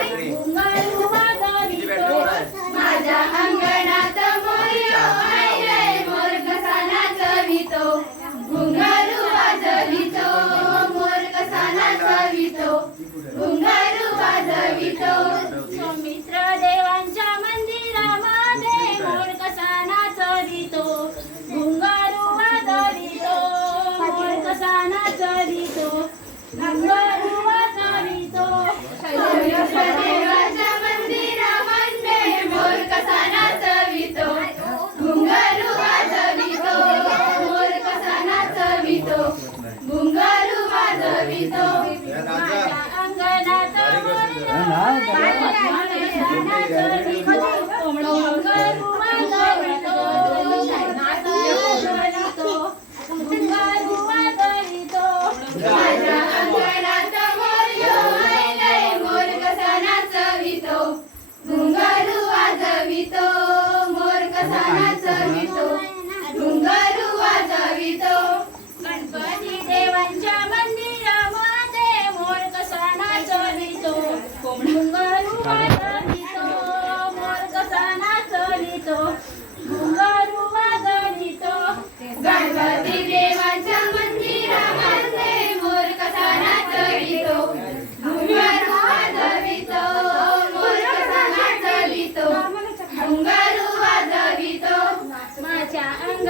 哎。啊！啊！啊！啊！啊！啊！啊！感恩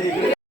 Yeah.